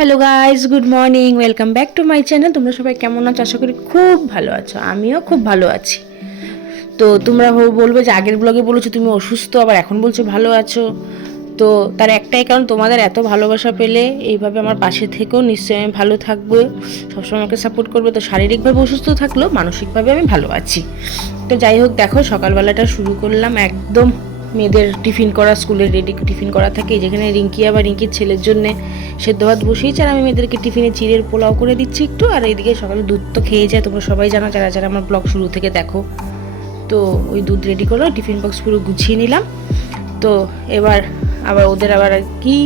Hello guys, good morning, welcome back to my channel. তোমরা সবাই কেমন আছো? আশা করি খুব ভালো আছো। আমিও খুব ভালো আছি। তো তোমরা বলবে যে আগের ব্লগে বলেছো তুমি অসুস্থ, আবার এখন বলছো ভালো আছো। তো তার একটাই কারণ, তোমাদের এত ভালোবাসা পেলে এইভাবে আমার পাশে থেকেও নিশ্চয়ই আমি ভালো থাকবো, সবসময় আমাকে সাপোর্ট করবে। তো শারীরিকভাবে অসুস্থ থাকলেও মানসিকভাবে আমি ভালো আছি। তো যাই হোক, দেখো সকালবেলাটা শুরু করলাম একদম মেয়েদের টিফিন করা, স্কুলের রেডি টিফিন করা থাকে। যেখানে রিঙ্কি আবার রিঙ্কির ছেলের জন্যে সেদ্ধ ভাত বসিয়েছে, আর আমি মেয়েদেরকে টিফিনে চিড়ের পোলাও করে দিচ্ছি একটু। আর এইদিকে সকালে দুধ তো খেয়ে যায়, তোমরা সবাই জানো যারা যারা আমার ব্লগ শুরু থেকে দেখো। তো ওই দুধ রেডি করো, টিফিন বক্স পুরো গুছিয়ে নিলাম। তো এবার আবার ওদের আবার কি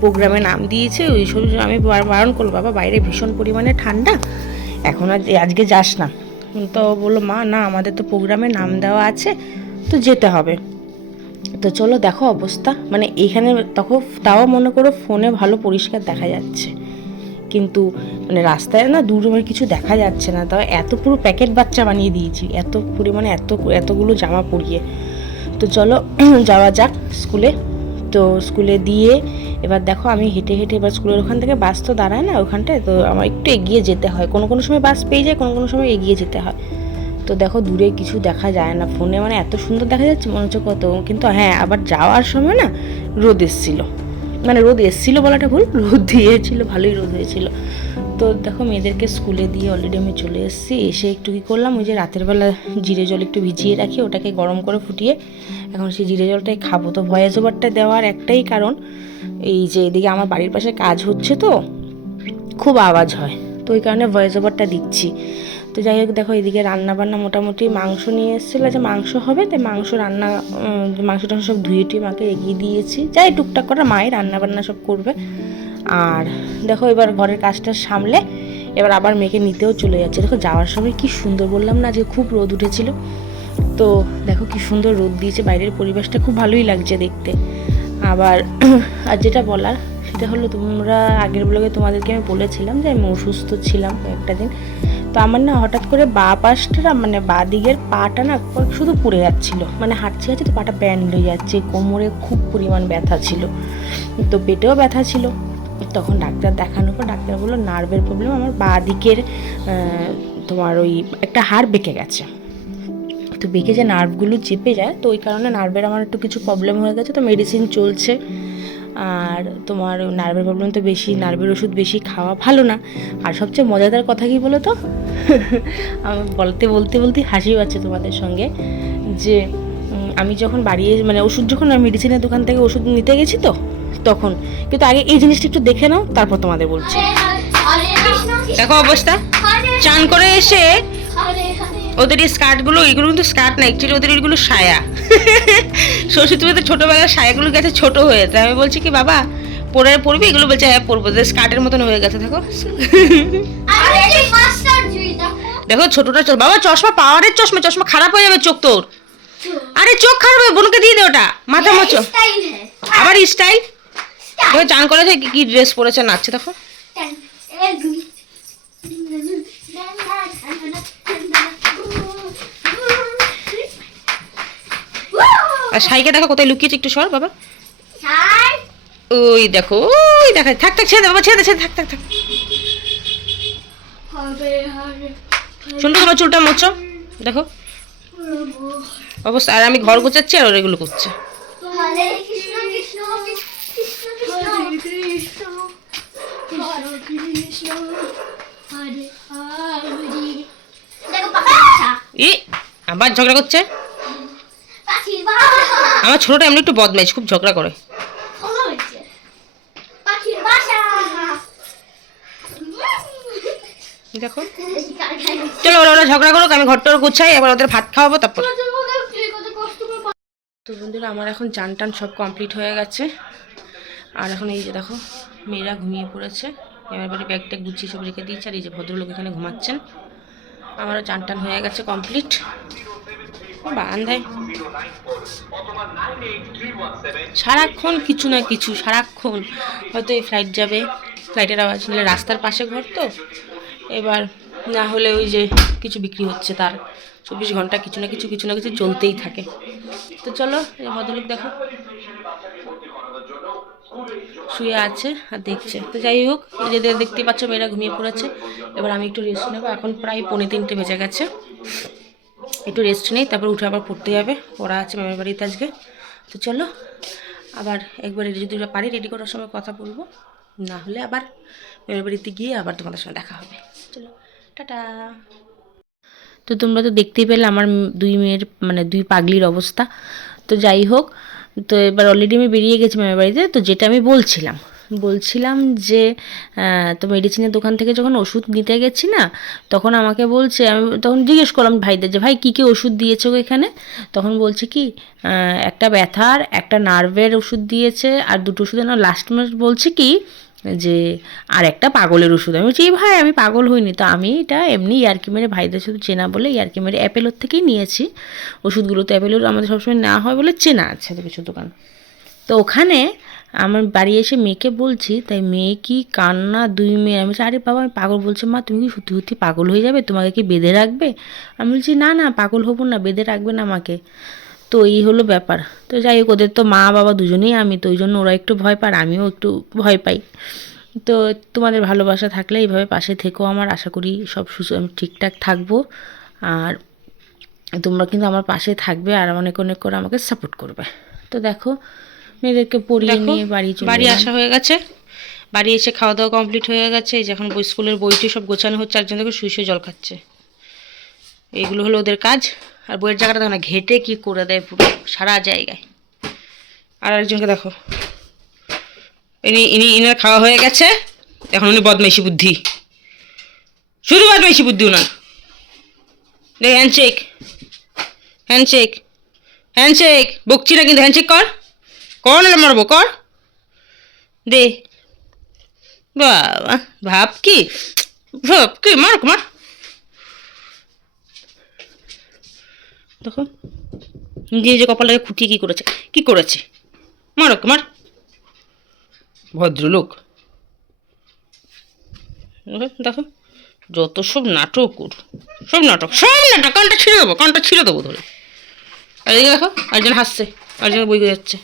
প্রোগ্রামে নাম দিয়েছে, ওই শরীর আমি বারণ করলো, বাবা বাইরে ভীষণ পরিমাণে ঠান্ডা, এখন আর আজকে যাস না। তো বললো মা না, আমাদের তো প্রোগ্রামে নাম দেওয়া আছে, তো যেতে হবে। তো চলো দেখো অবস্থা, মানে এইখানে তখন তাও মনে করো ফোনে ভালো পরিষ্কার দেখা যাচ্ছে, কিন্তু মানে রাস্তায় না দূরের কিছু দেখা যাচ্ছে না। তাও এত পুরো প্যাকেট বাচ্চা বানিয়ে দিয়েছি, এত পরিমাণে এতগুলো জামা পরিয়ে। তো চলো যাওয়া যাক স্কুলে। তো স্কুলে দিয়ে এবার দেখো আমি হেঁটে হেঁটে, এবার স্কুলের ওখান থেকে বাস তো দাঁড়ায় না ওখানটায়, তো আমার একটু এগিয়ে যেতে হয়, কোনো কোনো সময় বাস পেয়ে যায়, কোনো কোনো সময় এগিয়ে যেতে হয়। তো দেখো দূরে কিছু দেখা যায় না, ফোনে মানে এত সুন্দর দেখা যাচ্ছে মনে হচ্ছে কত, কিন্তু হ্যাঁ আবার যাওয়ার সময় না রোদ এসছিল, মানে রোদ এসছিল বলাটা ভুল, রোদ দিয়েছিল, ভালোই রোদ হয়েছিল। তো দেখো মেয়েদেরকে স্কুলে দিয়ে অলরেডি আমি চলে এসেছি। এসে একটু কী করলাম, ওই যে রাতের বেলা জিরে জল একটু ভিজিয়ে রাখি, ওটাকে গরম করে ফুটিয়ে এখন সেই জিরে জলটাই খাবো। তো ভয়েস ওভারটা দেওয়ার একটাই কারণ, এই যে এদিকে আমার বাড়ির পাশে কাজ হচ্ছে, তো খুব আওয়াজ হয়, তো ওই কারণে ভয়েস ওভারটা দিচ্ছি। তো যাই হোক দেখো এদিকে রান্না বান্না মোটামুটি মাংস নিয়ে এসেছিলো, যে মাংস হবে, তাই মাংস রান্না, মাংস টাংস সব ধুয়ে টুয়ে মাকে এগিয়ে দিয়েছি, যাই টুকটাক করে মাই রান্না বান্না সব করবে। আর দেখো এবার ঘরের কাজটা সামলে এবার আবার মেয়েকে নিতেও চলে যাচ্ছে। দেখো যাওয়ার সময় কি সুন্দর, বললাম না যে খুব রোদ উঠেছিল, তো দেখো কি সুন্দর রোদ দিয়েছে, বাইরের পরিবেশটা খুব ভালোই লাগছে দেখতে। আবার আর যেটা বলার সেটা হলো, তোমরা আগের ব্লগে তোমাদেরকে আমি বলেছিলাম যে আমি অসুস্থ ছিলাম একটা দিন। তো আমার না হঠাৎ করে বা পাশটা, মানে বা দিকের পাটা না শুধু পুড়ে যাচ্ছিল, মানে হাঁটছে তো পাটা ব্যান্ড হয়ে যাচ্ছে, কোমরে খুব পরিমাণ ব্যথা ছিল, তো পেটেও ব্যথা ছিল। তখন ডাক্তার দেখানোর পর ডাক্তার বললো নার্ভের প্রবলেম, আমার বা দিকের তোমার ওই একটা হাড় বেঁকে গেছে, তো বেঁকে যে নার্ভগুলো চেপে যায়, তো ওই কারণে নার্ভের আমার একটু কিছু প্রবলেম হয়ে গেছে, তো মেডিসিন চলছে। আর তোমার নার্ভের প্রবলেম তো বেশি, নার্ভের ওষুধ বেশি খাওয়া ভালো না। আর সবচেয়ে মজাদার কথা কি বলো তো, আমি বলতে বলতে বলতে হাসি পাচ্ছে তোমাদের সঙ্গে, যে আমি যখন বাড়ি, মানে ওষুধ যখন আমি মেডিসিনের দোকান থেকে ওষুধ নিতে গেছি, তো তখন কিন্তু আগে এই জিনিসটা একটু দেখে নাও, তারপর তোমাদের বলছি। দেখো অবস্থা, চান করে এসে ওদের এই স্কার্টগুলো, এগুলো কিন্তু স্কার্ট না, অ্যাকচুয়ালি ওদের এগুলো সায়া। শ্বশুর তুমি তো ছোটোবেলার সায়াগুলো গেছে ছোটো হয়ে, তাই আমি বলছি কি বাবা পরবি এগুলো, বলছে হ্যাঁ পরবো, স্কার্টের মতন হয়ে গেছে। দেখো দেখো ছোটটা বাবা, চশমা পাওয়ারের চশমা, চশমা খারাপ হয়ে যাবে চোখ তোর। আরে চোখ খারাপ হবে, বোনকে দিয়ে দে ওটা, মাথা মোচো। আবার স্টাইল, চান করে কি ড্রেস পরেছে নাচছে, দেখো। আর সাইকে দেখো কোথায় লুকিয়েছে, একটু সর বাবা। ওই দেখো, ওই দেখা, থাক থাক, ছেড়ে দে বাবা, ছেড়ে দে, থাক থাক থাক। শুনতো তোমার চুলটা মোচো, দেখো অবস্থা। আর আমি ঘর গোছাচ্ছি আর ওরা এগুলো করছে। ই আবার ঝগড়া করছে, আমার ছোটটা এমনি একটু বদমাইশ, খুব ঝগড়া করে। দেখো চলো ওরা ঝগড়া করুক, আমি ঘরটার গুছাই, এবার ওদের ভাত খাওয়াবো তারপর। তো বন্ধুরা আমার এখন চান টান সব কমপ্লিট হয়ে গেছে, আর এখন এই যে দেখো মেয়েরা ঘুমিয়ে পড়েছে, এবার বাড়ি ব্যাগ ট্যাগ গুছিয়ে সব রেখে দিয়েছে, আর এই যে ভদ্রলোক এখানে ঘুমাচ্ছেন। আমারও চান টান হয়ে গেছে কমপ্লিট। বারান্দায় সারাক্ষণ কিছু না কিছু, সারাক্ষণ হয়তো এই ফ্লাইট যাবে, ফ্লাইটের আওয়াজ নিলে, রাস্তার পাশে ঘর তো, এবার না হলে ওই যে কিছু বিক্রি হচ্ছে, তার 24 ঘন্টা কিছু না কিছু কিছু না কিছু চলতেই থাকে। তো চলো এই ভদ্রলোক দেখো শুয়ে আছে আর দেখছে। তো যাই হোক, এই যে দেখতে পাচ্ছ মেয়েরা ঘুমিয়ে পড়েছে। এবার আমি একটু রেস্ট নেবো। এখন প্রায় 2:45 বেজে গেছে। একটু রেস্ট নেই, তারপর উঠে আবার পড়তে যাবে, পড়া আছে ম্যামের বাড়িতে আজকে। তো চলো আবার একবার যদি পারি রেডি করার সময় কথা বলবো, না হলে আবার ম্যামের বাড়িতে গিয়ে আবার তোমাদের সঙ্গে দেখা হবে। চলো টাটা। তো তোমরা তো দেখতেই পেলে আমার দুই মেয়ের মানে দুই পাগলির অবস্থা। তো যাই হোক, তো এবার অলরেডি আমি বেরিয়ে গেছি ম্যামের বাড়িতে। তো যেটা আমি বলছিলাম যে তো মেডিসিনের দোকান থেকে যখন ওষুধ নিতে গেছি না, তখন আমাকে বলছে, আমি তখন জিজ্ঞেস করলাম ভাইদের যে ভাই কী কী ওষুধ দিয়েছো এখানে। তখন বলছে কি একটা ব্যথার, একটা নার্ভের ওষুধ দিয়েছে, আর দুটো ওষুধের না লাস্ট মাস বলছে কি যে আর একটা পাগলের ওষুধ। আমি বলছি ভাই আমি পাগল হইনি, তো আমি এটা এমনি ইয়ার্কি মেরে ভাইদের শুধু চেনা বলে ইয়ার্কি মেরে অ্যাপেলোর থেকেই নিয়েছি ওষুধগুলো। তো অ্যাপেলোর আমাদের সবসময় নেওয়া হয় বলে চেনা আছে তো কিছু দোকান। তো ওখানে আমার বাড়ি এসে মেয়েকে বলছি, তাই মেয়ে কি কান্না, দুই মেয়ে। আমি বলছি আরে বাবা আমি পাগল। বলছে মা তুমি কি সত্যি সত্যি পাগল হয়ে যাবে, তোমাকে কি বেঁধে রাখবে? আমি বলছি না না পাগল হবো না, বেঁধে রাখবে না আমাকে। তো এই হলো ব্যাপার। তো যাই হোক, ওদের তো মা বাবা দুজনেই আমি, তো ওই জন্য ওরা একটু ভয় পায়, আমিও একটু ভয় পাই। তো তোমাদের ভালোবাসা থাকলে এইভাবে পাশে থেকো আমার, আশা করি সব আমি ঠিকঠাক থাকবো। আর তোমরা কিন্তু আমার পাশে থাকবে আর অনেক অনেক করে আমাকে সাপোর্ট করবে। তো দেখো মেয়েদেরকে পড়িয়ে নিয়ে বাড়ি আসা হয়ে গেছে। বাড়ি এসে খাওয়া দাওয়া কমপ্লিট হয়ে গেছে। এই যে এখন স্কুলের বইটি সব গোছানো হচ্ছে, একজন দেখো শুয়ে শুয়ে জল খাচ্ছে। এইগুলো হলো ওদের কাজ। আর বইয়ের জায়গাটা দেখো না ঘেটে কি করে দেয় পুরো সারা জায়গায়। আর আরেকজনকে দেখো, ইনার খাওয়া হয়ে গেছে, এখন উনি বদমাইশি বুদ্ধি, শুধু বদমাইশি বুদ্ধি উনার। দেখ হ্যান্ডশেক, হ্যান্ডশেক, হ্যান্ডশেক, বকছি না কিন্তু হ্যান্ডশেক কর, কর না মারবো, কর দে। বাবা ভাব কি মার মার। দেখো নিজে নিজে কপালটাকে খুঁটিয়ে কি করেছে মারক মার। ভদ্রলোক দেখো যত সব নাটক কানটা ছিঁড়ে দেবো ধরে। আর এদিকে দেখো একজন হাসছে, একজন বই যাচ্ছে।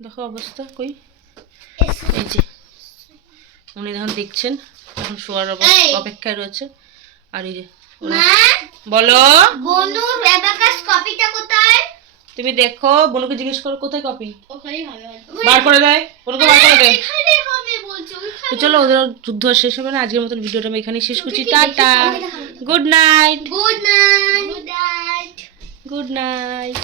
দেখো অবস্থা কই, এই যে উনি যখন দেখছেন এখন শোয়ার অপেক্ষায় রয়েছে। আর এই যে বলো তুমি দেখো, বনুকে জিজ্ঞেস করো কোথায় কপি, বার করে দেয়, বনুকে বার করে দেয়। তো চলো ওদের যুদ্ধ শেষ হবে না, আজকের মতন ভিডিওটা আমি এখানেই শেষ করছি। Tata, good night, good night, good night.